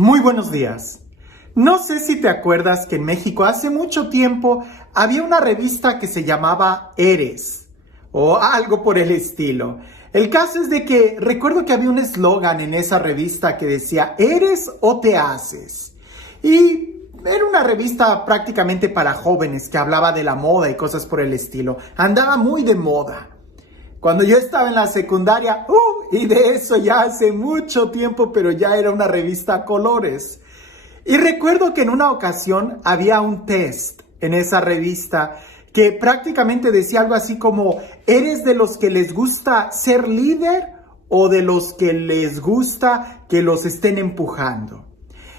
Muy buenos días. No sé si te acuerdas que en México hace mucho tiempo había una revista que se llamaba Eres o algo por el estilo. El caso es de que recuerdo que había un eslogan en esa revista que decía ¿eres o te haces? Y era una revista prácticamente para jóvenes que hablaba de la moda y cosas por el estilo. Andaba muy de moda. Cuando yo estaba en la secundaria, y de eso ya hace mucho tiempo, pero ya era una revista a colores. Y recuerdo que en una ocasión había un test en esa revista que prácticamente decía algo así como, ¿eres de los que les gusta ser líder o de los que les gusta que los estén empujando?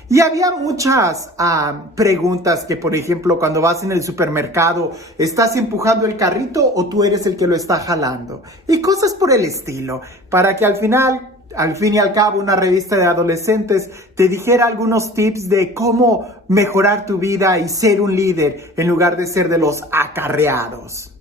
Y había muchas preguntas que, por ejemplo, cuando vas en el supermercado, ¿estás empujando el carrito o tú eres el que lo está jalando? Y cosas por el estilo, para que al fin y al cabo, una revista de adolescentes te dijera algunos tips de cómo mejorar tu vida y ser un líder en lugar de ser de los acarreados.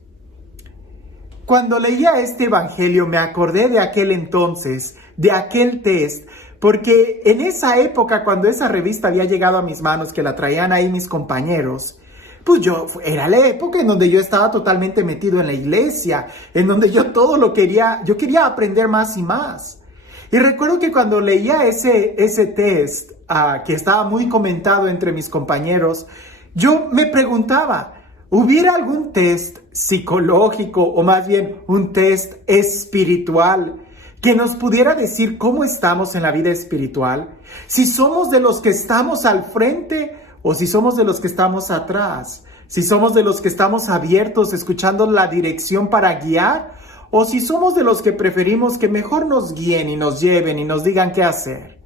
Cuando leía este evangelio me acordé de aquel entonces, de aquel test, porque en esa época, cuando esa revista había llegado a mis manos, que la traían ahí mis compañeros, pues era la época en donde yo estaba totalmente metido en la iglesia, en donde yo quería aprender más y más. Y recuerdo que cuando leía ese test, que estaba muy comentado entre mis compañeros, yo me preguntaba, ¿hubiera algún test psicológico o más bien un test espiritual que nos pudiera decir cómo estamos en la vida espiritual? Si somos de los que estamos al frente o si somos de los que estamos atrás. Si somos de los que estamos abiertos, escuchando la dirección para guiar, o si somos de los que preferimos que mejor nos guíen y nos lleven y nos digan qué hacer.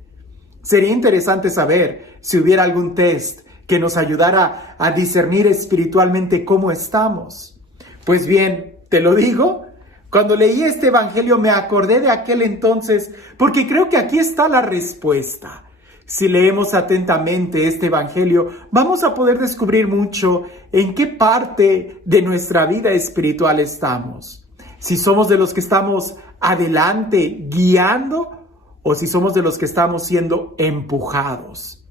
Sería interesante saber si hubiera algún test que nos ayudara a discernir espiritualmente cómo estamos. Pues bien, te lo digo, cuando leí este evangelio me acordé de aquel entonces, porque creo que aquí está la respuesta. Si leemos atentamente este evangelio, vamos a poder descubrir mucho en qué parte de nuestra vida espiritual estamos. Si somos de los que estamos adelante guiando o si somos de los que estamos siendo empujados.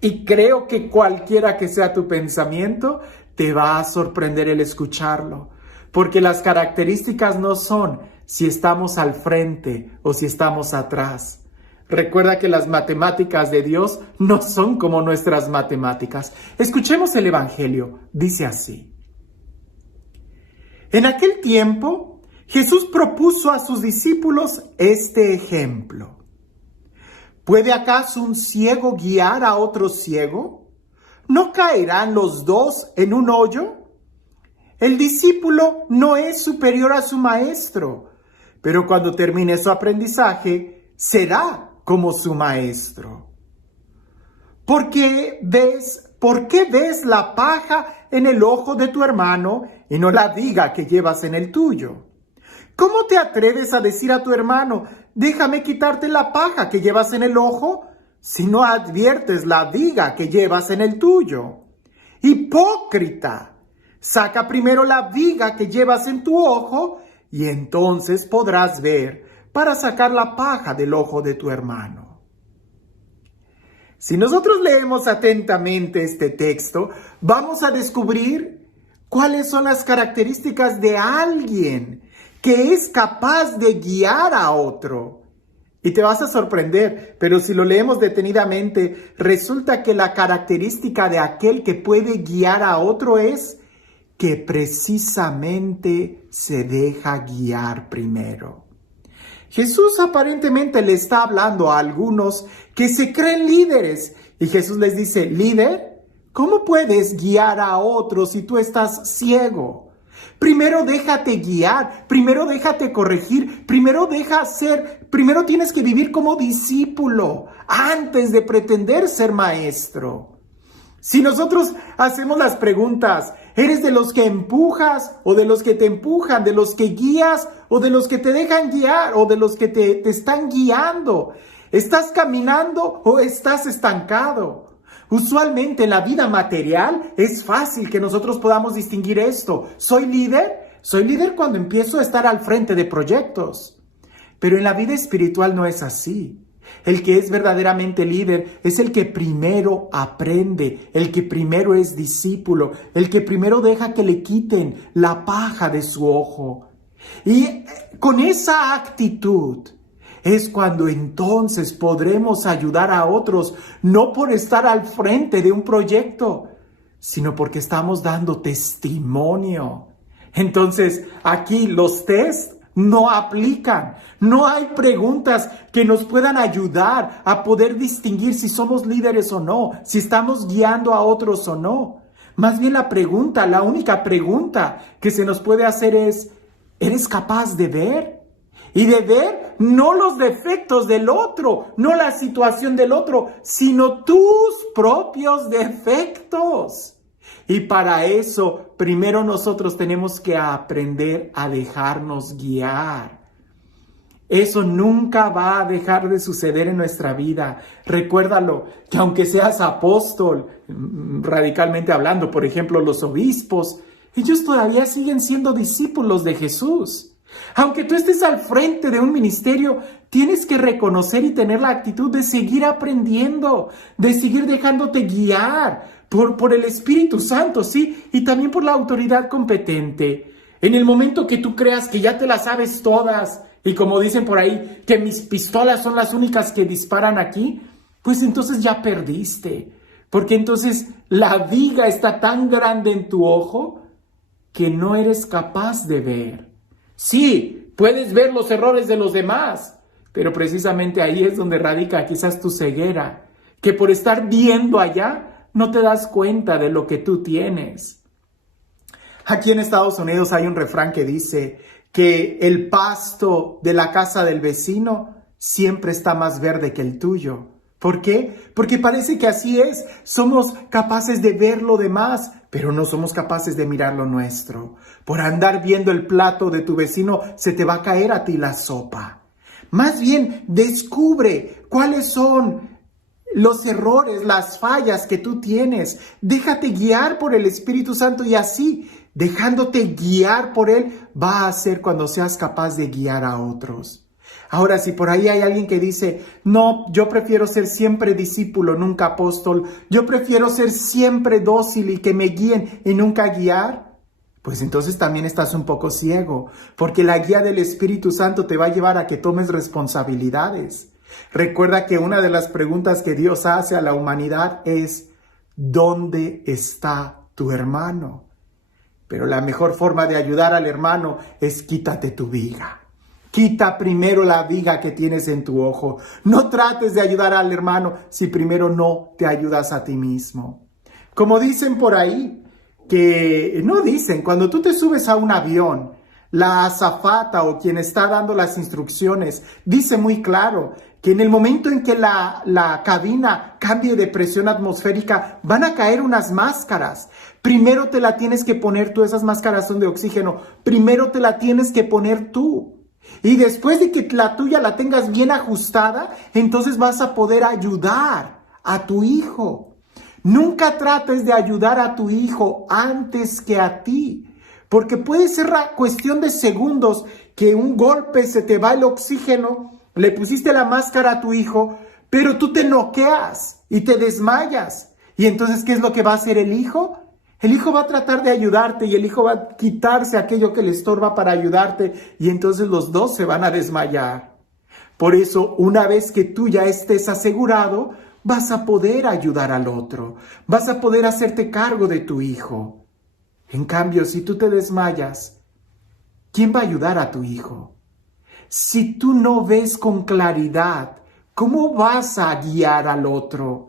Y creo que cualquiera que sea tu pensamiento, te va a sorprender el escucharlo. Porque las características no son si estamos al frente o si estamos atrás. Recuerda que las matemáticas de Dios no son como nuestras matemáticas. Escuchemos el evangelio. Dice así. En aquel tiempo, Jesús propuso a sus discípulos este ejemplo. ¿Puede acaso un ciego guiar a otro ciego? ¿No caerán los dos en un hoyo? El discípulo no es superior a su maestro, pero cuando termine su aprendizaje, será como su maestro. ¿Por qué ves la paja en el ojo de tu hermano y no la viga que llevas en el tuyo? ¿Cómo te atreves a decir a tu hermano, déjame quitarte la paja que llevas en el ojo, si no adviertes la viga que llevas en el tuyo? ¡Hipócrita! Saca primero la viga que llevas en tu ojo y entonces podrás ver para sacar la paja del ojo de tu hermano. Si nosotros leemos atentamente este texto, vamos a descubrir cuáles son las características de alguien que es capaz de guiar a otro. Y te vas a sorprender, pero si lo leemos detenidamente, resulta que la característica de aquel que puede guiar a otro es que precisamente se deja guiar primero. Jesús aparentemente le está hablando a algunos que se creen líderes y Jesús les dice, líder, ¿cómo puedes guiar a otros si tú estás ciego? Primero déjate guiar, primero déjate corregir, primero tienes que vivir como discípulo antes de pretender ser maestro. Si nosotros hacemos las preguntas, ¿eres de los que empujas o de los que te empujan, de los que guías o de los que te dejan guiar o de los que te están guiando? ¿Estás caminando o estás estancado? Usualmente en la vida material es fácil que nosotros podamos distinguir esto. ¿Soy líder? Soy líder cuando empiezo a estar al frente de proyectos. Pero en la vida espiritual no es así. El que es verdaderamente líder es el que primero aprende, el que primero es discípulo, el que primero deja que le quiten la paja de su ojo. Y con esa actitud es cuando entonces podremos ayudar a otros, no por estar al frente de un proyecto, sino porque estamos dando testimonio. Entonces, aquí los test no aplican. No hay preguntas que nos puedan ayudar a poder distinguir si somos líderes o no, si estamos guiando a otros o no. Más bien la única pregunta que se nos puede hacer es, ¿eres capaz de ver? Y de ver no los defectos del otro, no la situación del otro, sino tus propios defectos. Y para eso, primero nosotros tenemos que aprender a dejarnos guiar. Eso nunca va a dejar de suceder en nuestra vida. Recuérdalo, que aunque seas apóstol, radicalmente hablando, por ejemplo, los obispos, ellos todavía siguen siendo discípulos de Jesús. Aunque tú estés al frente de un ministerio, tienes que reconocer y tener la actitud de seguir aprendiendo, de seguir dejándote guiar por el Espíritu Santo, ¿sí? Y también por la autoridad competente. En el momento que tú creas que ya te las sabes todas, y como dicen por ahí, que mis pistolas son las únicas que disparan aquí, pues entonces ya perdiste. Porque entonces la viga está tan grande en tu ojo que no eres capaz de ver. Sí, puedes ver los errores de los demás, pero precisamente ahí es donde radica quizás tu ceguera, que por estar viendo allá, no te das cuenta de lo que tú tienes. Aquí en Estados Unidos hay un refrán que dice que el pasto de la casa del vecino siempre está más verde que el tuyo. ¿Por qué? Porque parece que así es. Somos capaces de ver lo demás, pero no somos capaces de mirar lo nuestro. Por andar viendo el plato de tu vecino, se te va a caer a ti la sopa. Más bien, descubre cuáles son los errores, las fallas que tú tienes. Déjate guiar por el Espíritu Santo y así, dejándote guiar por Él, va a ser cuando seas capaz de guiar a otros. Ahora, si por ahí hay alguien que dice, no, yo prefiero ser siempre discípulo, nunca apóstol, yo prefiero ser siempre dócil y que me guíen y nunca guiar, pues entonces también estás un poco ciego, porque la guía del Espíritu Santo te va a llevar a que tomes responsabilidades. Recuerda que una de las preguntas que Dios hace a la humanidad es, ¿dónde está tu hermano? Pero la mejor forma de ayudar al hermano es quítate tu viga. Quita primero la viga que tienes en tu ojo. No trates de ayudar al hermano si primero no te ayudas a ti mismo. Como dicen por ahí, cuando tú te subes a un avión, la azafata o quien está dando las instrucciones dice muy claro que en el momento en que la cabina cambie de presión atmosférica, van a caer unas máscaras. Primero te la tienes que poner tú, esas máscaras son de oxígeno. Primero te la tienes que poner tú. Y después de que la tuya la tengas bien ajustada, entonces vas a poder ayudar a tu hijo. Nunca trates de ayudar a tu hijo antes que a ti. Porque puede ser cuestión de segundos que un golpe se te va el oxígeno, le pusiste la máscara a tu hijo, pero tú te noqueas y te desmayas. Y entonces, ¿qué es lo que va a hacer el hijo? El hijo va a tratar de ayudarte y el hijo va a quitarse aquello que le estorba para ayudarte y entonces los dos se van a desmayar. Por eso, una vez que tú ya estés asegurado, vas a poder ayudar al otro, vas a poder hacerte cargo de tu hijo. En cambio, si tú te desmayas, ¿quién va a ayudar a tu hijo? Si tú no ves con claridad, ¿cómo vas a guiar al otro?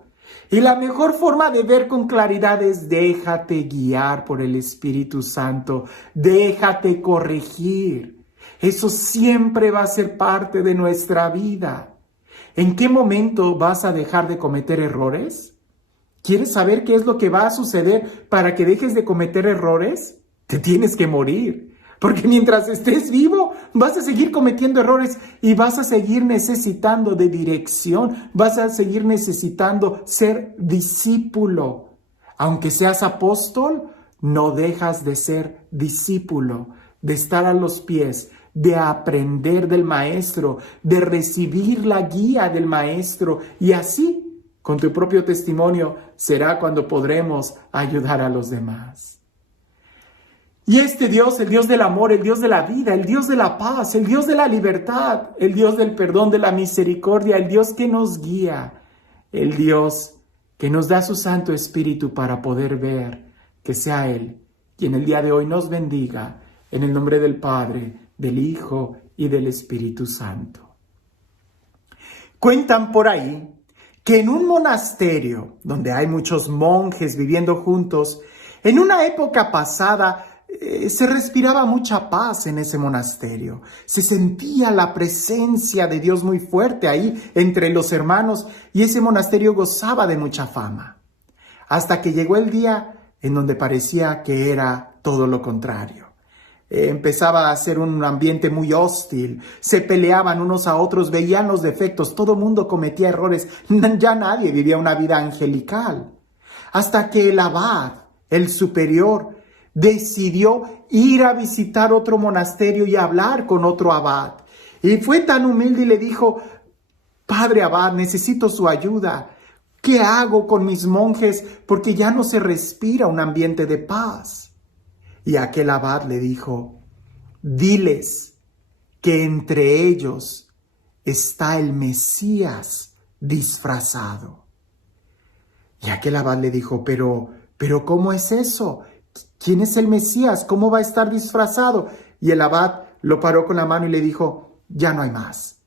Y la mejor forma de ver con claridad es déjate guiar por el Espíritu Santo, déjate corregir. Eso siempre va a ser parte de nuestra vida. ¿En qué momento vas a dejar de cometer errores? ¿Quieres saber qué es lo que va a suceder para que dejes de cometer errores? Te tienes que morir, porque mientras estés vivo vas a seguir cometiendo errores y vas a seguir necesitando de dirección, vas a seguir necesitando ser discípulo. Aunque seas apóstol, no dejas de ser discípulo, de estar a los pies, de aprender del Maestro, de recibir la guía del Maestro, y así, con tu propio testimonio, será cuando podremos ayudar a los demás. Y este Dios, el Dios del amor, el Dios de la vida, el Dios de la paz, el Dios de la libertad, el Dios del perdón, de la misericordia, el Dios que nos guía, el Dios que nos da su Santo Espíritu para poder ver, que sea Él quien el día de hoy nos bendiga, en el nombre del Padre, del Hijo y del Espíritu Santo. Cuentan por ahí que en un monasterio, donde hay muchos monjes viviendo juntos, en una época pasada, se respiraba mucha paz en ese monasterio. Se sentía la presencia de Dios muy fuerte ahí entre los hermanos y ese monasterio gozaba de mucha fama. Hasta que llegó el día en donde parecía que era todo lo contrario. Empezaba a ser un ambiente muy hostil, se peleaban unos a otros, veían los defectos, todo mundo cometía errores, ya nadie vivía una vida angelical. Hasta que el abad, el superior, decidió ir a visitar otro monasterio y hablar con otro abad. Y fue tan humilde y le dijo: Padre abad, necesito su ayuda. ¿Qué hago con mis monjes? Porque ya no se respira un ambiente de paz. Y aquel abad le dijo: diles que entre ellos está el Mesías disfrazado. Y aquel abad le dijo: pero ¿cómo es eso? ¿Quién es el Mesías? ¿Cómo va a estar disfrazado? Y el abad lo paró con la mano y le dijo: ya no hay más.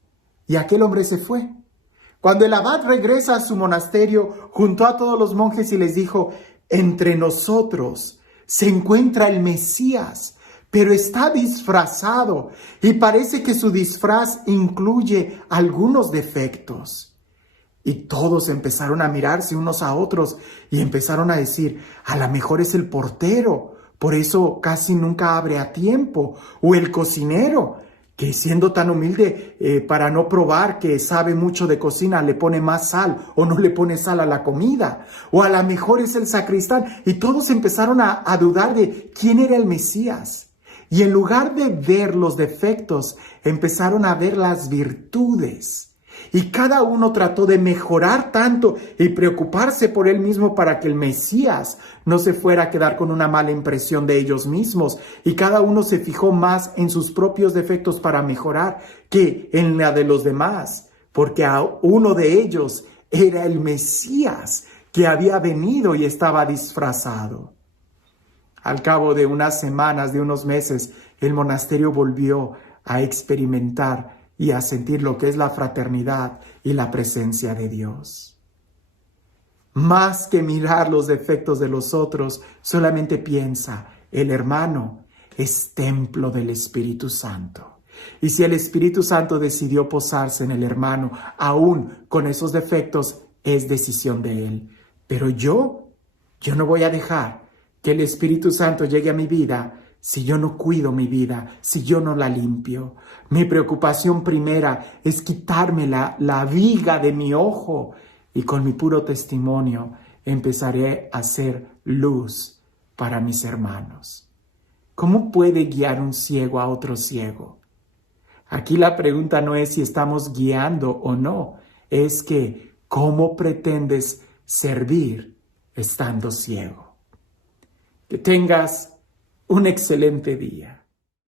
Y aquel hombre se fue. Cuando el abad regresa a su monasterio, juntó a todos los monjes y les dijo: entre nosotros se encuentra el Mesías, pero está disfrazado y parece que su disfraz incluye algunos defectos. Y todos empezaron a mirarse unos a otros y empezaron a decir: a lo mejor es el portero, por eso casi nunca abre a tiempo, o el cocinero, que siendo tan humilde para no probar que sabe mucho de cocina, le pone más sal o no le pone sal a la comida, o a lo mejor es el sacristán. Y todos empezaron a dudar de quién era el Mesías. Y en lugar de ver los defectos, empezaron a ver las virtudes. Y cada uno trató de mejorar tanto y preocuparse por él mismo para que el Mesías no se fuera a quedar con una mala impresión de ellos mismos. Y cada uno se fijó más en sus propios defectos para mejorar que en la de los demás. Porque a uno de ellos era el Mesías que había venido y estaba disfrazado. Al cabo de unas semanas, de unos meses, el monasterio volvió a experimentar y a sentir lo que es la fraternidad y la presencia de Dios. Más que mirar los defectos de los otros, solamente piensa: el hermano es templo del Espíritu Santo. Y si el Espíritu Santo decidió posarse en el hermano, aún con esos defectos, es decisión de él. Pero yo no voy a dejar que el Espíritu Santo llegue a mi vida si yo no cuido mi vida, si yo no la limpio. Mi preocupación primera es quitarme la viga de mi ojo y con mi puro testimonio empezaré a ser luz para mis hermanos. ¿Cómo puede guiar un ciego a otro ciego? Aquí la pregunta no es si estamos guiando o no, es que ¿cómo pretendes servir estando ciego? Que tengas un excelente día.